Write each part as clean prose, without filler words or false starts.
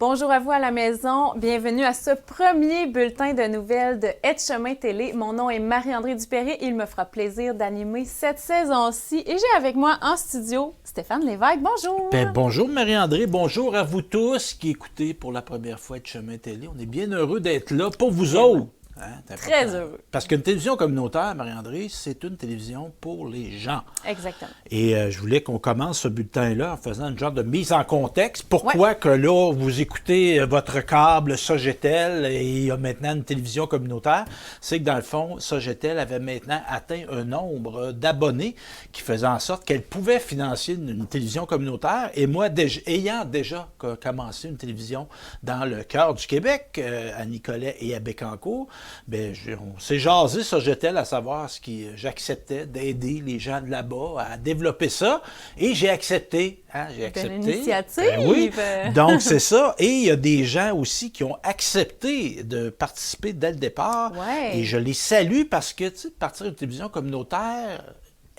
Bonjour à vous à la maison. Bienvenue à ce premier bulletin de nouvelles de Etchemin Télé. Mon nom est Marie-André Dupéré. Il me fera plaisir d'animer cette saison-ci. Et j'ai avec moi en studio Stéphane Lévesque. Bonjour! Bonjour Marie-André, bonjour à vous tous qui écoutez pour la première fois Etchemin Télé. On est bien heureux d'être là pour vous autres. Très heureux. Parce qu'une télévision communautaire, Marie-André, c'est une télévision pour les gens. Exactement. Et je voulais qu'on commence ce bulletin-là en faisant une genre de mise en contexte. Pourquoi que là, vous écoutez votre câble Sogetel et il y a maintenant une télévision communautaire? C'est que dans le fond, Sogetel avait maintenant atteint un nombre d'abonnés qui faisait en sorte qu'elle pouvait financer une télévision communautaire. Et moi, ayant déjà commencé une télévision dans le cœur du Québec, à Nicolet et à Bécancour, on s'est jasé Sogetel à savoir j'acceptais d'aider les gens de là-bas à développer ça. Et j'ai accepté. J'ai accepté. Belle initiative! Oui. Donc, c'est ça. Et il y a des gens aussi qui ont accepté de participer dès le départ. Ouais. Et je les salue parce que, tu sais, partir d'une télévision communautaire,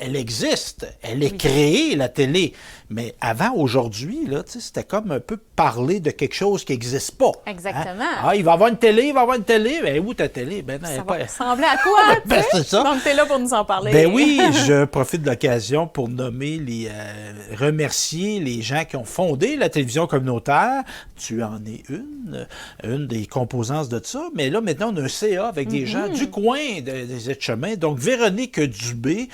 elle existe, elle est créée, la télé. Mais avant, aujourd'hui, là, c'était comme un peu parler de quelque chose qui n'existe pas. Exactement. Hein? Ah, il va y avoir une télé, il va y avoir une télé. Ben, où ta télé? Ben, non, Ça pas... va ressembler à quoi? Ben, c'est ça. Donc, tu es là pour nous en parler. Ben oui, je profite de l'occasion pour nommer remercier les gens qui ont fondé la télévision communautaire. Tu en es une des composantes de ça. Mais là, maintenant, on a un CA avec des gens du coin des Etchemins. Donc, Véronique Dubé,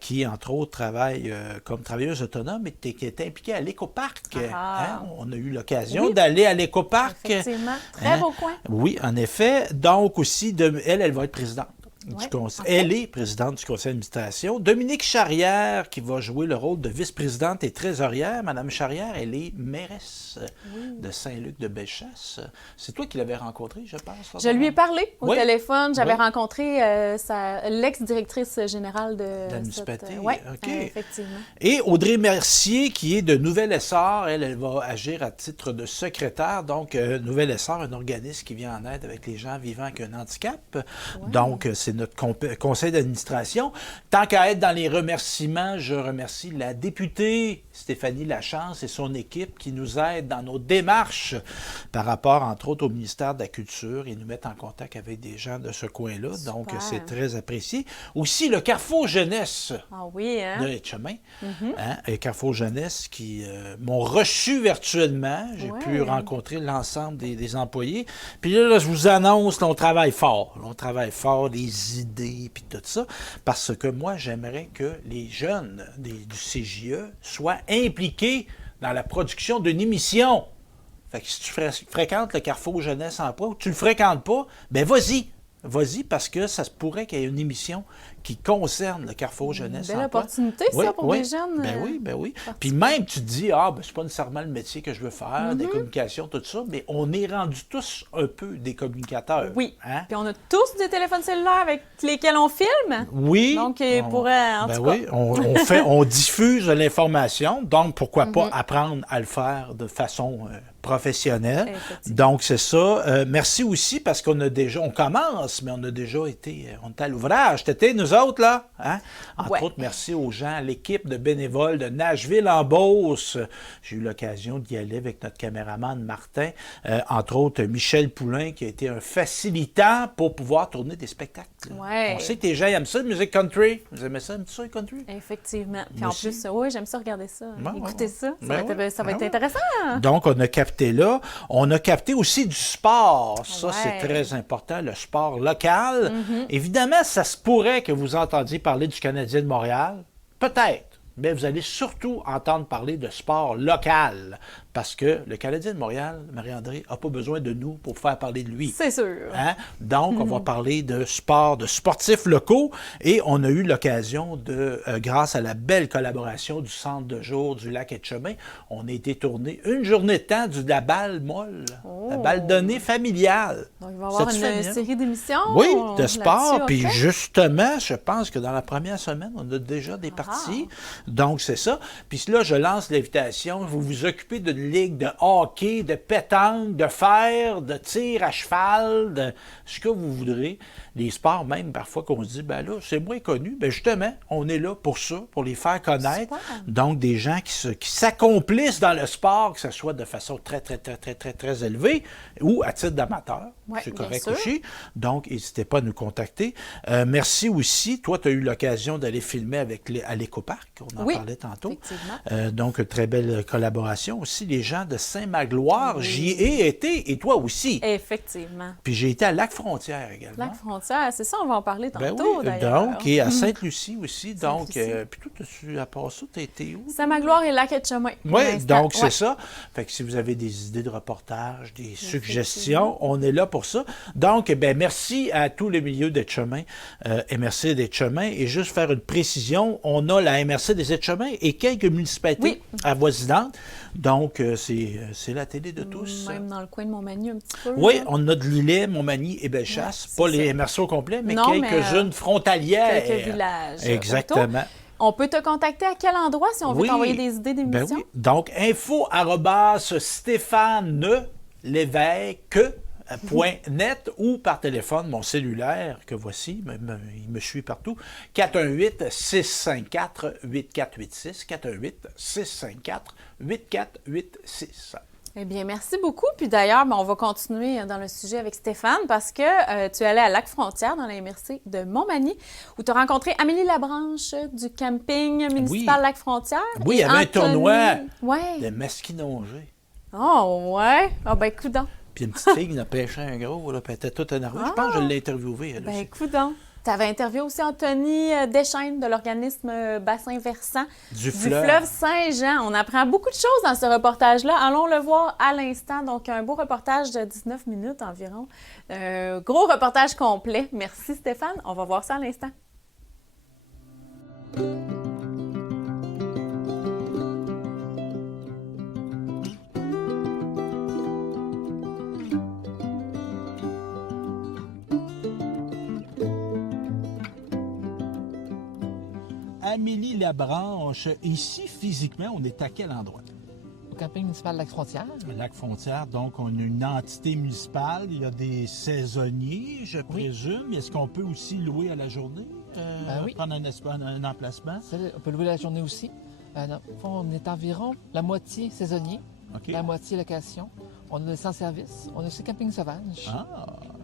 qui, entre autres, travaille comme travailleuse autonome et qui est impliquée à l'Écoparc. Hein? On a eu l'occasion d'aller à l'Écoparc. Effectivement. Très beau coin. Oui, en effet. Donc, aussi, elle va être présidente. Okay. Elle est présidente du conseil d'administration. Dominique Charrière, qui va jouer le rôle de vice-présidente et trésorière. Madame Charrière, elle est mairesse de Saint-Luc de Bellechasse. C'est toi qui l'avais rencontrée, je pense. Je lui ai parlé au téléphone. J'avais Oui. rencontré l'ex-directrice générale de la municipalité. Oui, OK. effectivement. Et Audrey Mercier, qui est de Nouvel Essor, elle va agir à titre de secrétaire. Donc, Nouvel Essor, un organisme qui vient en aide avec les gens vivant avec un handicap. Ouais. Donc, c'est notre conseil d'administration. Tant qu'à être dans les remerciements, je remercie la députée Stéphanie Lachance et son équipe qui nous aident dans nos démarches par rapport, entre autres, au ministère de la Culture et nous mettent en contact avec des gens de ce coin-là. Super. Donc, c'est très apprécié. Aussi, le Carrefour Jeunesse de Etchemin. Et Carrefour Jeunesse qui m'ont reçu virtuellement. J'ai pu rencontrer l'ensemble des employés. Puis là, je vous annonce, là, on travaille fort. On travaille fort, des idées, puis tout ça. Parce que moi, j'aimerais que les jeunes du CJE soient impliqués dans la production d'une émission. Fait que si tu fréquentes le Carrefour Jeunesse Emploi ou tu le fréquentes pas, ben vas-y. Vas-y, parce que ça se pourrait qu'il y ait une émission qui concerne le Carrefour Jeunesse. Belle opportunité, ça, pour des jeunes. Ben oui. Puis même, tu te dis, c'est pas nécessairement le métier que je veux faire, des communications, tout ça, mais on est rendus tous un peu des communicateurs. Oui. Hein? Puis on a tous des téléphones cellulaires avec lesquels on filme. Oui. Donc, en tout cas. On diffuse de l'information, donc pourquoi pas apprendre à le faire de façon professionnelle. Donc, c'est ça. Merci aussi parce on commence, mais on a déjà été, on est à l'ouvrage. T'étais, nous autres, là. Hein? Entre autres, merci aux gens, à l'équipe de bénévoles de Nashville en Beauce. J'ai eu l'occasion d'y aller avec notre caméraman Martin. Entre autres, Michel Poulain, qui a été un facilitant pour pouvoir tourner des spectacles. Ouais. On sait que les gens aiment ça, la musique country. Vous aimez ça, le country? Effectivement. Puis en plus, j'aime ça regarder ça, écouter ça. Ça va être intéressant. Donc, on a capté là. On a capté aussi du sport. Ça, c'est très important, le sport local. Évidemment, ça se pourrait que vous entendiez parler du Canadien de Montréal. Peut-être. Mais vous allez surtout entendre parler de sport local. Parce que le Canadien de Montréal, Marie-André, n'a pas besoin de nous pour faire parler de lui. C'est sûr. Hein? Donc, on va parler de sport, de sportifs locaux. Et on a eu l'occasion grâce à la belle collaboration du Centre de jour du lac Etchemin, on a été tourné une journée de temps de la balle molle, la balle donnée familiale. Donc, il va y avoir Ça te fait une bien? série d'émissions. Oui, de sport. là-dessus, Puis OK. justement, je pense que dans la première semaine, on a déjà des parties. Donc, c'est ça. Puis là, je lance l'invitation. Vous vous occupez d'une ligue de hockey, de pétanque, de fer, de tir à cheval, de ce que vous voudrez. Les sports même, parfois, qu'on se dit, ben là, c'est moins connu. Ben justement, on est là pour ça, pour les faire connaître. Super. Donc, des gens qui s'accomplissent dans le sport, que ce soit de façon très, très, très, très, très, très élevée ou à titre d'amateur. Ouais, C'est bien correct sûr. aussi. Donc, n'hésitez pas à nous contacter. Merci aussi. Toi, tu as eu l'occasion d'aller filmer à l'Écoparc. On en Oui, parlait tantôt. effectivement. Donc, très belle collaboration. Aussi, les gens de Saint-Magloire, j'y ai été, et toi aussi. Effectivement. Puis j'ai été à Lac-Frontière également. Lac-Frontière, c'est ça, on va en parler Ben tantôt, oui, d'ailleurs. donc, et à Sainte-Lucie aussi. Donc, Sainte-Lucie. puis toi, à part ça, tu été où? Saint-Magloire et Lac-Etchemin. pour Oui, l'instant. donc c'est Ouais. ça. Fait que si vous avez des idées de reportages, des suggestions, on est là pour ça. Donc, ben merci à tous les milieux d'Etchemin, MRC d'Etchemin. Et juste faire une précision, on a la MRC des Etchemins et quelques municipalités avoisinantes. Donc, c'est la télé de tous. Même dans le coin de Montmagny un petit peu. Oui, là. on a de Lillet, Montmagny et Bellechasse. Ouais, Pas c'est les ça. MRC au complet, mais Non, mais, quelques-unes frontalières. Quelques villages. Exactement. autour. On peut te contacter à quel endroit si on veut t'envoyer des idées Ben d'émissions? oui. Donc, info@stéphane-lévesque.net ou par téléphone, mon cellulaire, que voici, il me suit partout, 418-654-8486, 418-654-8486. Eh bien, merci beaucoup. Puis d'ailleurs, on va continuer dans le sujet avec Stéphane parce que tu es allé à Lac-Frontière dans la MRC de Montmagny où tu as rencontré Amélie Labranche du camping municipal Lac-Frontière. Oui, il y avait un tournoi de masquinongé. Oh, ouais. Ah, ben, coudonc. Puis une petite fille qui a pêché un gros, là, puis elle était toute énervée. Je pense que je l'ai interviewée, elle Ben, aussi. coudonc. Tu avais interviewé aussi Anthony Deschênes de l'organisme Bassin Versant Du fleuve Saint-Jean. On apprend beaucoup de choses dans ce reportage-là. Allons le voir à l'instant. Donc, un beau reportage de 19 minutes environ. Gros reportage complet. Merci Stéphane. On va voir ça à l'instant. Amélie Labranche, ici, physiquement, on est à quel endroit? Au camping municipal Lac-Frontière. Lac-Frontière, donc on a une entité municipale, il y a saisonniers, je présume. Est-ce qu'on peut aussi louer à la journée? Oui. Prendre un emplacement? On peut louer la journée aussi. Dans le fond, on est environ la moitié saisonnier, la moitié location. On a le sans-service. On a aussi camping sauvage. Ah!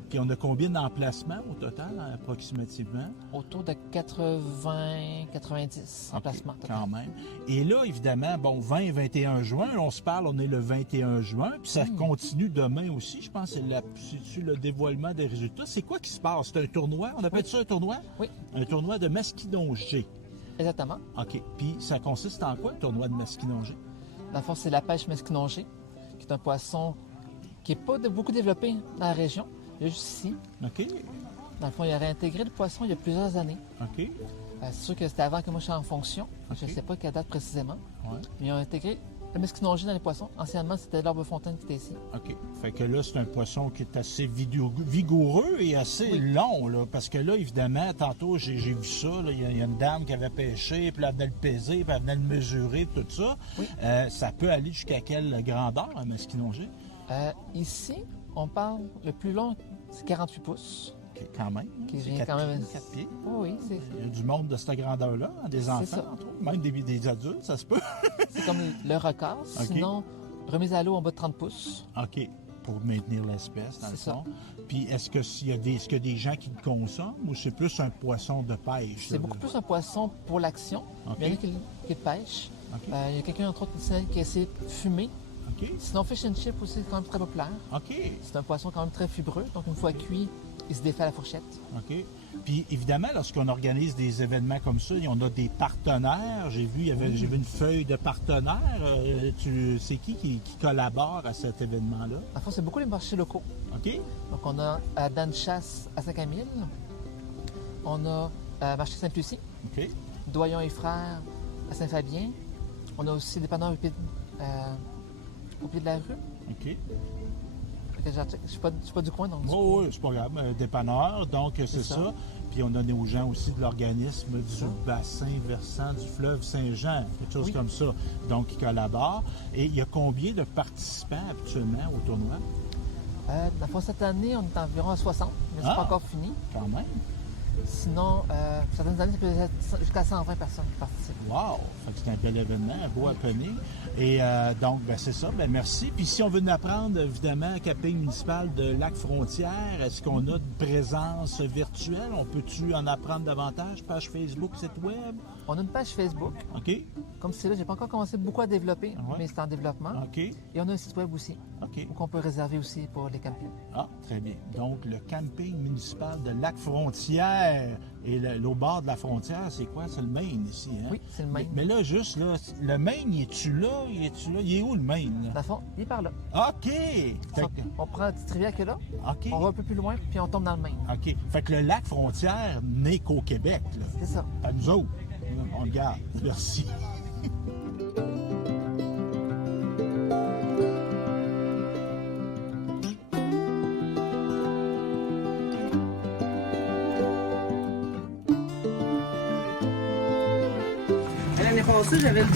Puis on a combien d'emplacements au total, approximativement? Autour de 80-90 emplacements. Quand même. Et là, évidemment, 20 et 21 juin, on se parle, on est le 21 juin, puis ça continue demain aussi. Je pense que c'est le dévoilement des résultats. C'est quoi qui se passe? C'est un tournoi? On appelle ça un tournoi? Oui. Un tournoi de masquinongé. Exactement. OK. Puis ça consiste en quoi, un tournoi de masquinongé? Dans le fond, c'est la pêche masquinongée, qui est un poisson qui n'est pas beaucoup développé dans la région. Il y a juste ici. OK. Dans le fond, il a réintégré le poisson il y a plusieurs années. OK. C'est sûr que c'était avant que moi je sois en fonction. OK. Je ne sais pas quelle date précisément. Ouais. Mais ils ont intégré le masquinongé dans les poissons. Anciennement, c'était l'orbe-fontaine qui était ici. OK. Fait que là, c'est un poisson qui est assez vigoureux et assez long, là. Parce que là, évidemment, tantôt, j'ai vu ça. Il y a une dame qui avait pêché, puis là, elle venait le peser, puis elle venait le mesurer, tout ça. Oui. Ça peut aller jusqu'à quelle grandeur, un masquinongé? Ici, on parle, le plus long, c'est 48 pouces. OK, quand même. Qui C'est vient 4 quand même. pieds, 4 pieds. Oui, c'est Il y a du monde de cette grandeur-là, des enfants, ça. entre autres, même des adultes, ça se peut. c'est comme le record. OK. Sinon, remise à l'eau en bas de 30 pouces. OK, pour maintenir l'espèce, dans le C'est ça. fond. Puis, est-ce qu'il y a des gens qui le consomment ou c'est plus un poisson de pêche? C'est là, beaucoup plus un poisson pour l'action. OK. Il y en a qui le pêchent. OK. Il y a quelqu'un, entre autres, qui a essayé de fumer. OK. Sinon, fish and chip aussi, c'est quand même très populaire. OK. C'est un poisson quand même très fibreux. Donc, une fois cuit, il se défait à la fourchette. OK. Puis évidemment, lorsqu'on organise des événements comme ça, on a des partenaires. J'ai vu une feuille de partenaires. C'est qui collabore à cet événement-là? En fait, c'est beaucoup les marchés locaux. OK. Donc, on a Dan Chasse à Saint-Camille. On a Marché Sainte-Lucie. OK. Doyon et Frères à Saint-Fabien. On a aussi des dépanneurs au pied de la rue. OK. que je suis pas du coin, donc. Oui, c'est pas grave. Dépanneur, donc c'est ça. Puis on donne aux gens aussi de l'organisme du bassin versant du fleuve Saint-Jean, quelque chose comme ça. Donc, qui collabore. Et il y a combien de participants habituellement au tournoi? La fois cette année, on est environ à 60, mais c'est pas encore fini. Quand même. Sinon, certaines années, ça peut être jusqu'à 120 personnes qui participent. Wow! Fait que c'est un bel événement, un beau happening. Et donc, c'est ça. Merci. Puis si on veut en apprendre, évidemment, camping municipal de Lac-Frontière, est-ce qu'on a de présence virtuelle? On peut-tu en apprendre davantage? Page Facebook, site web? On a une page Facebook. OK. Comme c'est là, j'ai pas encore commencé beaucoup à développer, mais c'est en développement. OK. Et on a un site web aussi, OK. où on peut réserver aussi pour les campings. Ah, très bien. Donc, le camping municipal de Lac-Frontière. Et au bord de la frontière, c'est quoi? C'est le Maine ici, hein? Oui, c'est le Maine. Mais là, juste là, le Maine, il est-tu là? Il est où le Maine? Là? Dans le fond, il est par là. OK! On prend la petite rivière qui est là, OK. on va un peu plus loin, puis on tombe dans le Maine. OK. Fait que le lac frontière n'est qu'au Québec, là. C'est ça. À nous autres. On le garde. Merci. L'année passée, j'avais le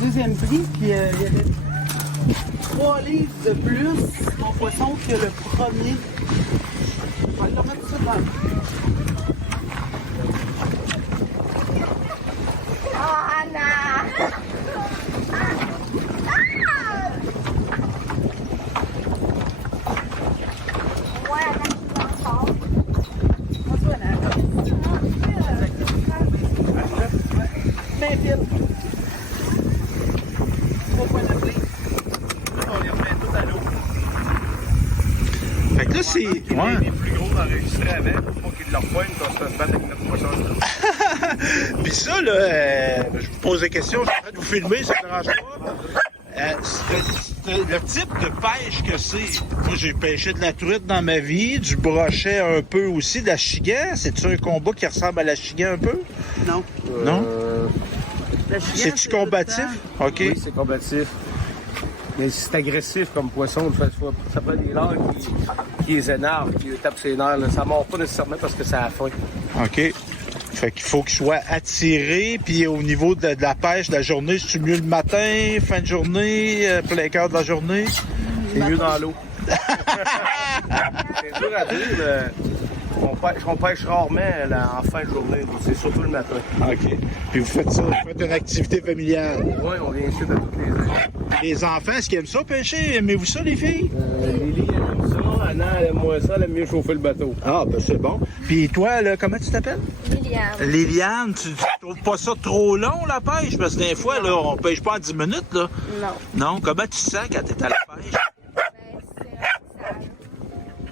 deuxième prix, puis il y avait 3 livres de plus mon poisson que le premier. On va le remettre ça dans le... Fait que là, c'est. Les plus gros enregistrés avec, pour qu'ils leur poignent, qu'on se battre avec notre poisson. Puis ça, là, je vous pose des questions, je suis en train de vous filmer, ça ne dérange pas. Le type de pêche que c'est. Moi, j'ai pêché de la truite dans ma vie, du brochet un peu aussi, de la chigan. C'est-tu un combat qui ressemble à la chigan un peu? Non. Non? La chigan, C'est-tu combatif? OK. Oui, c'est combatif. Mais c'est agressif comme poisson. Ça prend des leurres qui les énervent, qui les tapent ses nerfs. Là. Ça ne mord pas nécessairement parce que ça a faim. OK. Fait qu'il faut qu'il soit attiré. Puis au niveau de la pêche de la journée, c'est-tu mieux le matin, fin de journée, plein cœur de la journée? C'est mieux dans l'eau. C'est dur à dire, mais on pêche rarement là, en fin de journée. Donc c'est surtout le matin. OK. Puis vous faites ça, vous faites une activité familiale. Oui, on vient ici de toutes les heures. Les enfants, est-ce qu'ils aiment ça pêcher? Aimez-vous ça, les filles? Lily, elle aime ça. Anna, elle aime moins ça. Elle aime mieux chauffer le bateau. Ah, ben c'est bon. Puis toi, là, comment tu t'appelles? Liliane. Liliane, tu trouves pas ça trop long, la pêche? Parce que des fois, là, on pêche pas en 10 minutes, là. Non. Non? Comment tu te sens quand t'es à la pêche?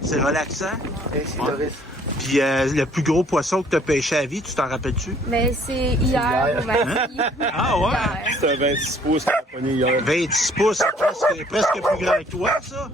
C'est relaxant? Ainsi, Doris. Puis le plus gros poisson que tu as pêché à vie, tu t'en rappelles-tu? Mais c'est hier au mardi. Ah ouais? C'est un 26 pouces qu'on a pogné hier. 26 pouces, c'est presque plus grand que toi, ça?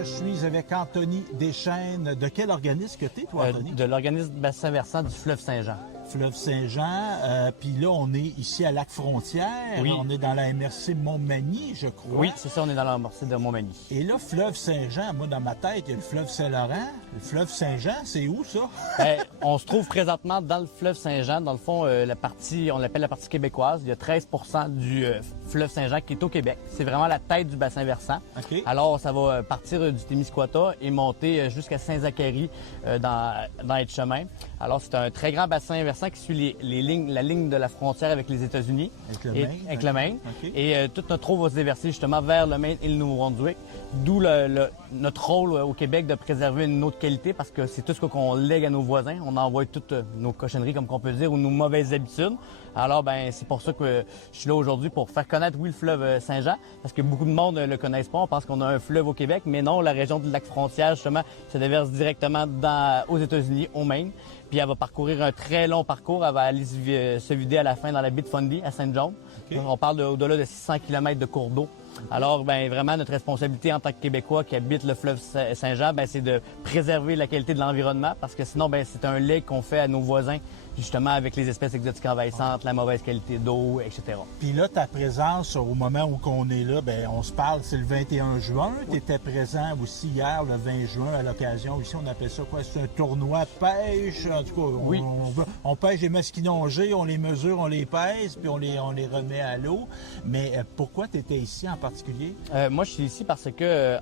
Je suis avec Anthony Deschênes. De quel organisme que t'es, toi, Anthony? De l'organisme bassin versant du fleuve Saint-Jean. Fleuve Saint-Jean. Puis là, on est ici à Lac-Frontière. Oui. On est dans la MRC Montmagny, je crois. Oui, c'est ça, on est dans l'amorcé de Montmagny. Et là, fleuve Saint-Jean, moi, dans ma tête, il y a le fleuve Saint-Laurent. Le fleuve Saint-Jean, c'est où, ça? On se trouve présentement dans le fleuve Saint-Jean. Dans le fond, la partie, on l'appelle la partie québécoise. Il y a 13 du fleuve Saint-Jean qui est au Québec. C'est vraiment la tête du bassin versant. OK. Alors, ça va partir du Témiscouata et monter jusqu'à Saint-Zacharie dans Etchemin. Alors, c'est un très grand bassin versant qui suit la ligne de la frontière avec les États-Unis. Avec le Et- Maine. avec le Maine. OK. Et toute notre eau va se déverser justement vers le Maine et le Nouveau-Brunswick. D'où notre rôle au Québec de préserver une eau de qualité parce que c'est tout ce qu'on lègue à nos voisins. On envoie toutes nos cochonneries, comme qu'on peut dire, ou nos mauvaises habitudes. Alors, c'est pour ça que je suis là aujourd'hui pour faire connaître, oui, le fleuve Saint-Jean, parce que beaucoup de monde ne le connaissent pas. On pense qu'on a un fleuve au Québec, mais non, la région de Lac-Frontière, justement, se déverse directement aux États-Unis, au Maine. Puis elle va parcourir un très long parcours. Elle va aller se vider à la fin dans la baie de Fundy, à Saint John. OK. On parle au-delà de 600 km de cours d'eau Alors, ben vraiment, notre responsabilité en tant que Québécois qui habite le fleuve Saint-Jean, ben, c'est de préserver la qualité de l'environnement parce que sinon, ben, c'est un legs qu'on fait à nos voisins, justement avec les espèces exotiques envahissantes, la mauvaise qualité d'eau, etc. Puis là, ta présence au moment où on est là, ben on se parle, c'est le 21 juin. Tu étais présent aussi hier, le 20 juin, à l'occasion. Ici, on appelle ça quoi? C'est un tournoi de pêche. En tout cas, Oui. on pêche les masquinongés, on les mesure, on les pèse, puis on les remet à l'eau. Mais pourquoi tu étais ici en particulier? Moi, je suis ici parce que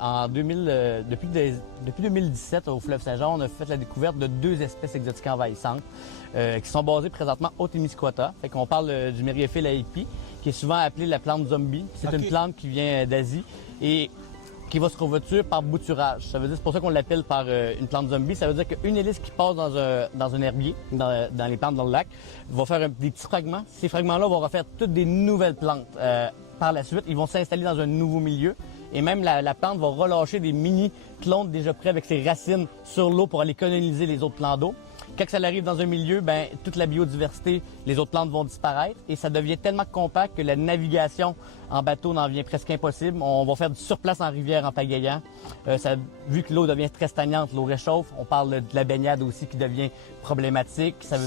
depuis 2017, au fleuve Saint-Jean, on a fait la découverte de 2 espèces exotiques envahissantes qui sont basées présentement au Témiscouata. Fait qu'on parle du Myriophylle aipi, qui est souvent appelée la plante zombie. C'est OK. une plante qui vient d'Asie et qui va se revêtir par bouturage. Ça veut dire, c'est pour ça qu'on l'appelle par une plante zombie. Ça veut dire qu'une hélice qui passe dans un herbier, dans les plantes dans le lac, va faire des petits fragments. Ces fragments-là vont refaire toutes des nouvelles plantes. Par la suite, ils vont s'installer dans un nouveau milieu. Et même la plante va relâcher des mini-clones déjà prêts avec ses racines sur l'eau pour aller coloniser les autres plants d'eau. Quand ça arrive dans un milieu, ben toute la biodiversité, les autres plantes vont disparaître et ça devient tellement compact que la navigation en bateau n'en vient presque impossible. On va faire du surplace en rivière en pagayant. Vu que l'eau devient très stagnante, l'eau réchauffe. On parle de la baignade aussi qui devient problématique. Ça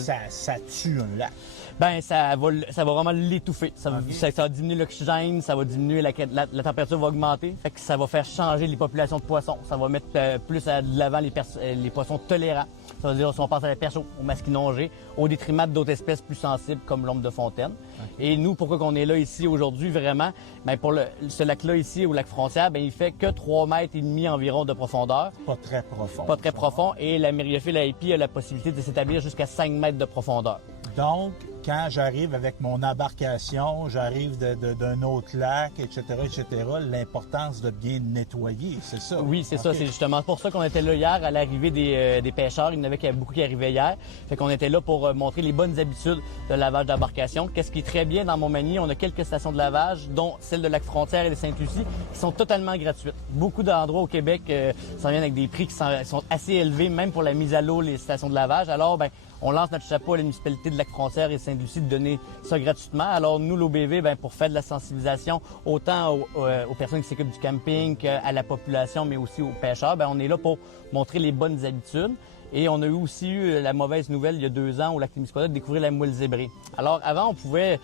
tue un lac. Ben ça va vraiment l'étouffer. Ça va diminuer l'oxygène, ça va diminuer la température va augmenter. Fait que ça va faire changer les populations de poissons. Ça va mettre plus à l'avant les poissons tolérants. Ça veut dire si on pense à la perche, au masquinongé, au détriment d'autres espèces plus sensibles comme l'ombre de fontaine. Okay. Et nous, pourquoi qu'on est là ici aujourd'hui vraiment? Ben pour ce lac-là ici, au lac Frontière, ben il fait que 3,5 mètres environ de profondeur. Pas très profond. Pas très profond. Et la Myriophylle aipi a la possibilité de s'établir jusqu'à 5 mètres de profondeur. Donc, quand j'arrive avec mon embarcation, j'arrive d'un autre lac, etc., l'importance de bien nettoyer, c'est ça? Oui, c'est ça. C'est justement pour ça qu'on était là hier à l'arrivée des pêcheurs. Il y en avait beaucoup qui arrivaient hier. Fait qu'on était là pour montrer les bonnes habitudes de lavage d'embarcation. Qu'est-ce qui est très bien dans Montmagny, on a quelques stations de lavage, dont celle de Lac-Frontière et de Sainte-Lucie, qui sont totalement gratuites. Beaucoup d'endroits au Québec s'en viennent avec des prix qui sont assez élevés, même pour la mise à l'eau, les stations de lavage. Alors, ben on lance notre chapeau à la municipalité de Lac-Frontière et Sainte-Lucie de donner ça gratuitement. Alors, nous, l'OBV, ben, pour faire de la sensibilisation autant aux personnes qui s'occupent du camping qu'à la population, mais aussi aux pêcheurs, ben, on est là pour montrer les bonnes habitudes. Et on a aussi eu la mauvaise nouvelle il y a 2 ans au lac Témiscouata de découvrir la moule zébrée. Alors, avant, on pouvait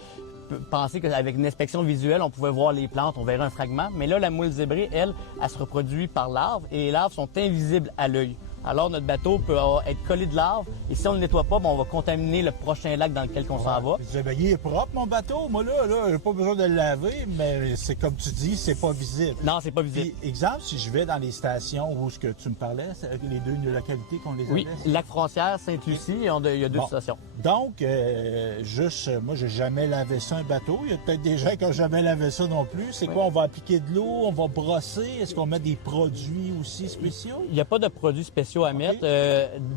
penser qu'avec une inspection visuelle, on pouvait voir les plantes, on verrait un fragment. Mais là, la moule zébrée, elle se reproduit par larves et les larves sont invisibles à l'œil. Alors, notre bateau peut être collé de larves et si on ne le nettoie pas, ben, on va contaminer le prochain lac dans lequel on s'en va. Ben, il est propre, mon bateau. Moi, là, j'ai pas besoin de le laver, mais c'est comme tu dis, c'est pas visible. Non, c'est pas visible. Puis, exemple, si je vais dans les stations où ce que tu me parlais, les 2 localités qu'on les avait. Oui, Lac-Frontière, Sainte-Lucie, il y a 2 stations. Donc, moi, j'ai jamais lavé ça, un bateau. Il y a peut-être des gens qui n'ont jamais lavé ça non plus. C'est quoi? On va appliquer de l'eau, on va brosser. Est-ce qu'on met des produits aussi spéciaux? Il n'y a pas de produits spéciaux à mettre.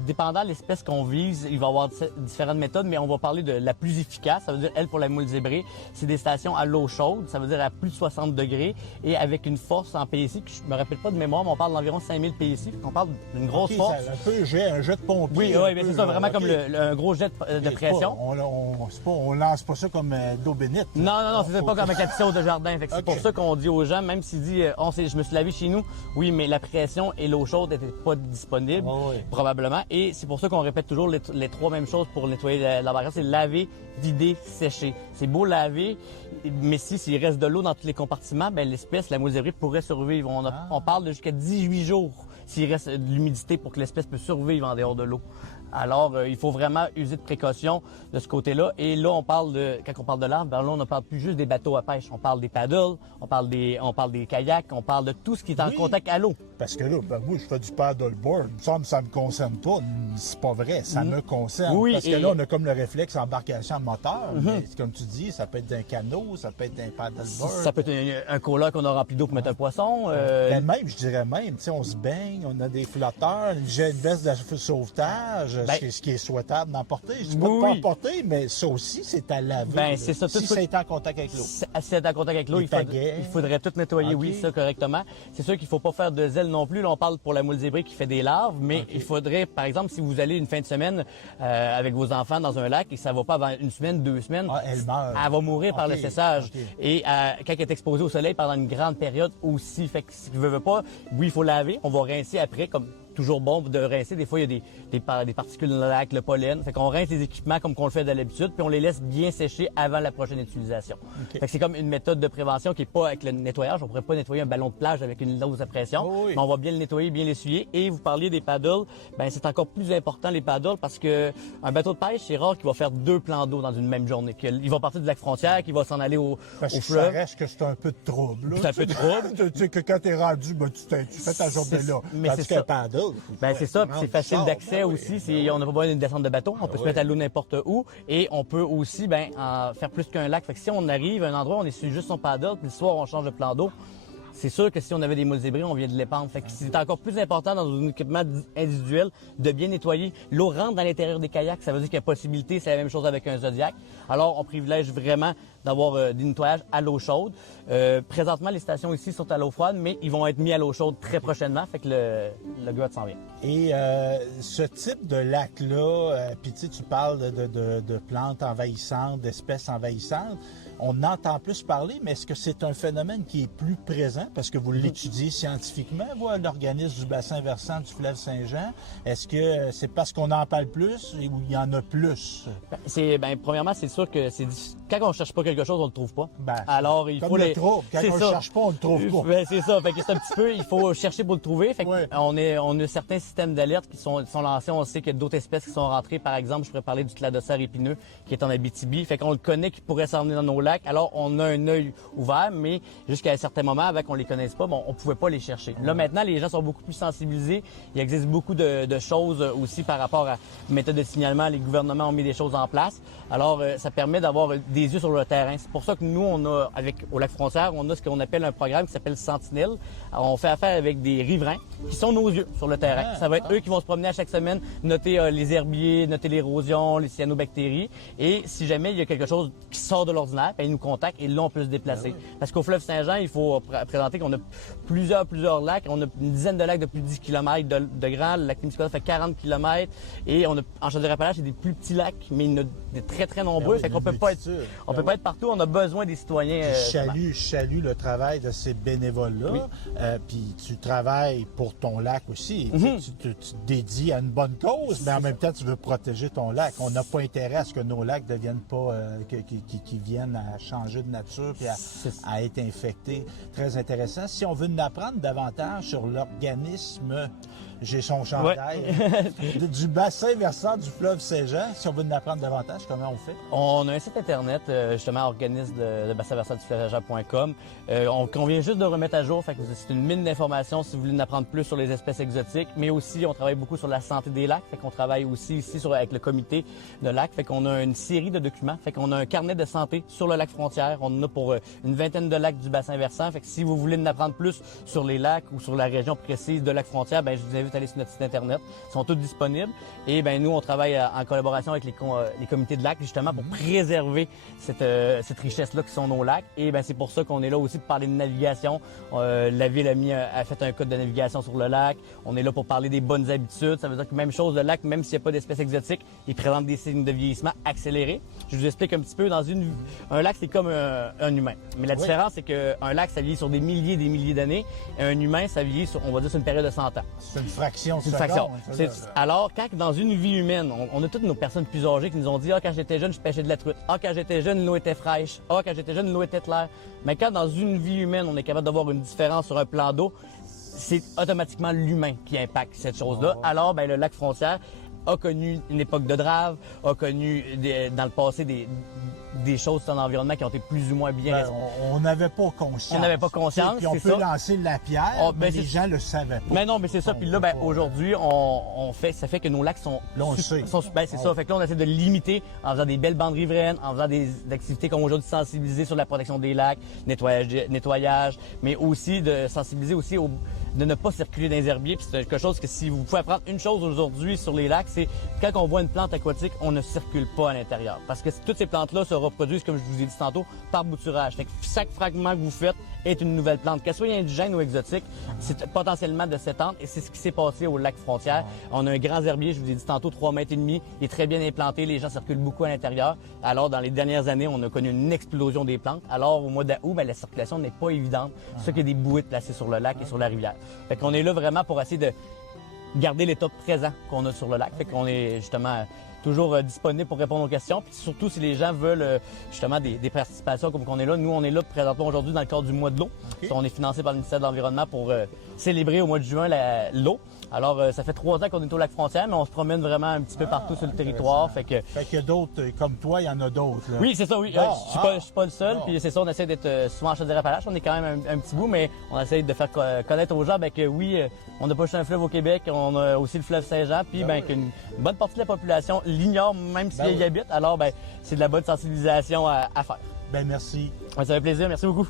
Dépendant de l'espèce qu'on vise, il va y avoir différentes méthodes, mais on va parler de la plus efficace. Ça veut dire, elle, pour la moule zébrée, c'est des stations à l'eau chaude. Ça veut dire à plus de 60 degrés et avec une force en PSI, que je me rappelle pas de mémoire, mais on parle d'environ 5000 PSI. On parle d'une grosse force. C'est un peu un jet de pompier. Oui, mais c'est ça, vraiment comme un gros jet de pression. On lance pas ça comme d'eau bénite. Non, c'est pas comme avec la piscine de jardin. Fait que c'est pour ça qu'on dit aux gens, même s'ils disent je me suis lavé chez nous, oui, mais la pression et l'eau chaude n'étaient pas disponibles, probablement. Et c'est pour ça qu'on répète toujours les 3 mêmes choses pour nettoyer l'embarcation, c'est laver, vider, sécher. C'est beau laver, mais s'il reste de l'eau dans tous les compartiments, ben l'espèce, la moule zébrée, pourrait survivre. On parle de jusqu'à 18 jours s'il reste de l'humidité pour que l'espèce puisse survivre en dehors de l'eau. Alors, il faut vraiment user de précaution de ce côté-là. Et là, quand on parle de larves, ben là, on ne parle plus juste des bateaux à pêche. On parle des paddles, on parle des kayaks, on parle de tout ce qui est en contact à l'eau. Parce que là, moi, je fais du paddleboard. Il me semble que ça me concerne pas. C'est pas vrai, ça me concerne. Oui, parce que là, on a comme le réflexe embarcation moteur. Mais comme tu dis, ça peut être d'un canot, ça peut être d'un paddleboard. Ça peut être un cola qu'on a rempli d'eau pour mettre un poisson. Ben même, je dirais même, tu sais, on se baigne, on a des flotteurs, j'ai une veste de sauvetage. ce qui est souhaitable d'emporter. Je dis Oui, pas oui. emporter, mais ça aussi, c'est à laver. Ben, c'est ça, si tout- ça est en contact avec l'eau. Si c'est en contact avec l'eau, Les pagaies. il faudrait tout nettoyer, Ok. oui, ça correctement. C'est sûr qu'il faut pas faire de zèle non plus. Là, on parle pour la moule zébrée qui fait des larves, mais Ok. il faudrait, par exemple, si vous allez une fin de semaine avec vos enfants dans un lac et ça va pas avant une semaine, 2 semaines, Ah, elle meurt. elle va mourir par Ok, le séchage. ok. Et quand elle est exposée au soleil pendant une grande période aussi, fait que si tu veux pas, oui, il faut laver. On va rincer après, comme toujours bon de rincer. Des fois, il y a des particules dans le lac, le pollen. Fait qu'on rince les équipements comme qu'on le fait d'habitude, puis on les laisse bien sécher avant la prochaine utilisation. Fait que c'est comme une méthode de prévention qui est pas avec le nettoyage. On pourrait pas nettoyer un ballon de plage avec une dose à pression, Oh oui. mais on va bien le nettoyer, bien l'essuyer. Et vous parliez des paddles, ben c'est encore plus important les paddles parce que un bateau de pêche, c'est rare qu'il va faire 2 plans d'eau dans une même journée. Il va partir du lac Frontière, qu'il va s'en aller au Parce que ça fleuve. reste que c'est un peu de trouble. là. C'est un peu de trouble. Tu sais que quand t'es rendu, ben, tu fais ta journée là. Mais Tandis c'est qu'un ça. paddle. Ben c'est ça, puis c'est facile sors, d'accès ben oui. aussi. On n'a pas besoin d'une descente de bateau. On peut se mettre à l'eau n'importe où et on peut aussi en faire plus qu'un lac. Fait que si on arrive à un endroit, on est sur juste son paddle, puis le soir on change de plan d'eau. C'est sûr que si on avait des moules zébrés, on vient de l'épandre. Fait que c'est encore plus important dans un équipement individuel de bien nettoyer. L'eau rentre dans l'intérieur des kayaks, ça veut dire qu'il y a possibilité, c'est la même chose avec un Zodiac. Alors, on privilège vraiment d'avoir des nettoyages à l'eau chaude. Présentement, les stations ici sont à l'eau froide, mais ils vont être mis à l'eau chaude très prochainement. Fait que le gars s'en vient. Et ce type de lac-là, puis tu parles de plantes envahissantes, d'espèces envahissantes, on entend plus parler, mais est-ce que c'est un phénomène qui est plus présent parce que vous l'étudiez scientifiquement, vous, à l'organisme du bassin versant du fleuve Saint-Jean? Est-ce que c'est parce qu'on en parle plus ou il y en a plus? Premièrement, c'est sûr que quand on cherche pas quelque chose, on le trouve pas. Ben, Alors, il comme faut le les. trouble. Quand C'est on ça. le cherche pas, on le trouve pas. Ben, c'est ça. Fait que c'est un petit peu, il faut chercher pour le trouver. Fait que Ouais. on a certains systèmes d'alerte qui sont lancés. On sait qu'il y a d'autres espèces qui sont rentrées. Par exemple, je pourrais parler du cladocère épineux qui est en Abitibi. Fait qu'on le connaît qui pourrait s'en venir dans nos lacs. Alors, on a un œil ouvert, mais jusqu'à un certain moment, avant qu'on les connaisse pas, on pouvait pas les chercher. Là, maintenant, les gens sont beaucoup plus sensibilisés. Il existe beaucoup de choses aussi par rapport à méthode de signalement. Les gouvernements ont mis des choses en place. Alors, ça permet d'avoir des yeux sur le terrain. C'est pour ça que nous, on a, au lac Frontière, on a ce qu'on appelle un programme qui s'appelle Sentinelle. Alors, on fait affaire avec des riverains qui sont nos yeux sur le terrain. Ça va être eux qui vont se promener à chaque semaine, noter les herbiers, noter l'érosion, les cyanobactéries. Et si jamais il y a quelque chose qui sort de l'ordinaire, ben, ils nous contactent et là, on peut se déplacer. Parce qu'au fleuve Saint-Jean, il faut présenter qu'on a plusieurs lacs. On a une dizaine de lacs de plus de 10 km de grand. Le lac Témiscamingue fait 40 km. Et on a, en Chaudière-Appalaches, c'est des plus petits lacs, mais il y en a des très, très nombreux. oui, fait qu'on peut pas être, on peut pas être partout. On a besoin des citoyens. Je salue le travail de ces bénévoles-là. Oui. Puis tu travailles pour ton lac aussi. Tu te dédies à une bonne cause, mais en même temps, tu veux protéger ton lac. On n'a pas intérêt à ce que nos lacs ne deviennent pas, qui viennent à changer de nature et à être infectés. Très intéressant. Si on veut en apprendre davantage sur l'organisme, j'ai son chandail, du bassin versant du fleuve Saint-Jean, si on veut en apprendre davantage, comment on fait? On a un site internet, justement, organisme de bassin versant du fleuve Saint-Jean.com. On vient juste de remettre à jour, fait que c'est une mine d'informations si vous voulez en apprendre plus sur les espèces exotiques, mais aussi on travaille beaucoup sur la santé des lacs, fait qu'on travaille aussi ici avec le comité de lacs, fait qu'on a une série de documents, fait qu'on a un carnet de santé sur le lac Frontière, on en a pour une vingtaine de lacs du bassin versant, fait que si vous voulez en apprendre plus sur les lacs ou sur la région précise de lac Frontière, ben je vous invite à aller sur notre site internet, ils sont tous disponibles et ben nous on travaille en collaboration avec les comités de lacs justement pour préserver cette richesse-là qui sont nos lacs et ben c'est pour ça qu'on est là aussi pour parler de navigation. La ville a fait un code de navigation sur le lac. On est là pour parler des bonnes habitudes. Ça veut dire que même chose, le lac, même s'il n'y a pas d'espèces exotiques, il présente des signes de vieillissement accélérés. Je vous explique un petit peu. Un lac, c'est comme un humain. Mais la différence, c'est qu'un lac, ça vieillit sur des milliers d'années. Et un humain, ça vieillit sur, on va dire, sur une période de 100 ans. C'est une fraction de C'est une seconde. fraction. Alors, quand dans une vie humaine, on a toutes nos personnes plus âgées qui nous ont dit « Ah, quand j'étais jeune, je pêchais de la truite. Ah, quand j'étais jeune, l'eau était fraîche. Ah, quand j'étais jeune, l'eau était claire. » Mais quand dans une vie humaine, on est capable d'avoir une différence sur un plan d'eau, c'est automatiquement l'humain qui impacte cette chose-là. Alors, ben, le lac Frontière a connu une époque de drave, a connu dans le passé des choses dans l'environnement qui ont été plus ou moins bien on n'avait pas conscience. On n'avait pas conscience, Puis on c'est peut ça. lancer la pierre, mais les gens le savaient pas. Mais non, mais c'est ça. Puis là, ben, aujourd'hui, ça fait que nos lacs sont... Là, on le sait. Ben, c'est ça. Fait que là, on essaie de limiter en faisant des belles bandes riveraines, en faisant des activités comme aujourd'hui, sensibiliser sur la protection des lacs, nettoyage, mais aussi de sensibiliser aussi de ne pas circuler dans les herbiers. Puis c'est quelque chose que si vous pouvez apprendre une chose aujourd'hui sur les lacs, c'est quand on voit une plante aquatique, on ne circule pas à l'intérieur. Parce que toutes ces plantes-là se reproduisent, comme je vous ai dit tantôt, par bouturage. Fait que chaque fragment que vous faites est une nouvelle plante. Qu'elle soit indigène ou exotique, c'est potentiellement de s'étendre et c'est ce qui s'est passé au lac Frontière. On a un grand herbier, je vous ai dit tantôt, 3,5 mètres. Il est très bien implanté, les gens circulent beaucoup à l'intérieur. Alors, dans les dernières années, on a connu une explosion des plantes. Alors, au mois d'août, la circulation n'est pas évidente. C'est ça qu'il y a des bouées placées sur le lac et sur la rivière. Fait qu'on est là vraiment pour essayer de garder l'état présent qu'on a sur le lac. Fait qu'on est justement toujours disponible pour répondre aux questions. Puis surtout, si les gens veulent justement des participations comme qu'on est là, nous, on est là présentement aujourd'hui dans le cadre du mois de l'eau. On est financé par le ministère de l'Environnement pour célébrer au mois de juin l'eau. Alors, ça fait 3 ans qu'on est au lac Frontière, mais on se promène vraiment un petit peu partout sur le territoire. Fait qu'il y a d'autres, comme toi, il y en a d'autres. Là. Oui, c'est ça, oui. Je suis pas le seul. Puis c'est ça, on essaie d'être souvent en Chaudière-Appalaches. On est quand même un petit bout, mais on essaie de faire connaître aux gens que oui, on n'a pas juste un fleuve au Québec, on a aussi le fleuve Saint-Jean, puis qu'une bonne partie de la population l'ignore, même s'ils y habitent. Alors, c'est de la bonne sensibilisation à faire. Merci. Ça fait plaisir. Merci beaucoup.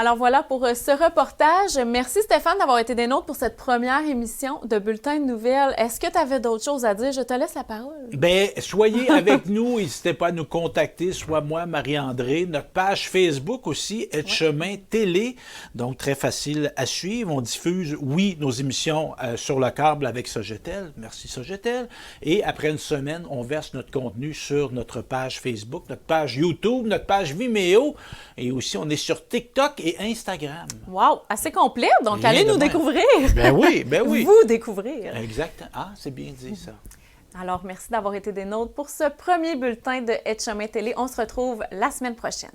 Alors voilà pour ce reportage. Merci Stéphane d'avoir été des nôtres pour cette première émission de Bulletin de nouvelles. Est-ce que tu avais d'autres choses à dire? Je te laisse la parole. Bien, soyez avec nous. N'hésitez pas à nous contacter, soit moi, Marie-André. Notre page Facebook aussi, Etchemin Télé. Donc, très facile à suivre. On diffuse, oui, nos émissions sur le câble avec Sogetel. Merci Sogetel. Et après une semaine, on verse notre contenu sur notre page Facebook, notre page YouTube, notre page Vimeo. Et aussi, on est sur TikTok et Instagram. Wow, assez complet. Donc, allez nous découvrir. Ben oui, ben oui. Vous découvrir. Exact. Ah, c'est bien dit, ça. Alors, merci d'avoir été des nôtres pour ce premier bulletin de Etchemin Télé. On se retrouve la semaine prochaine.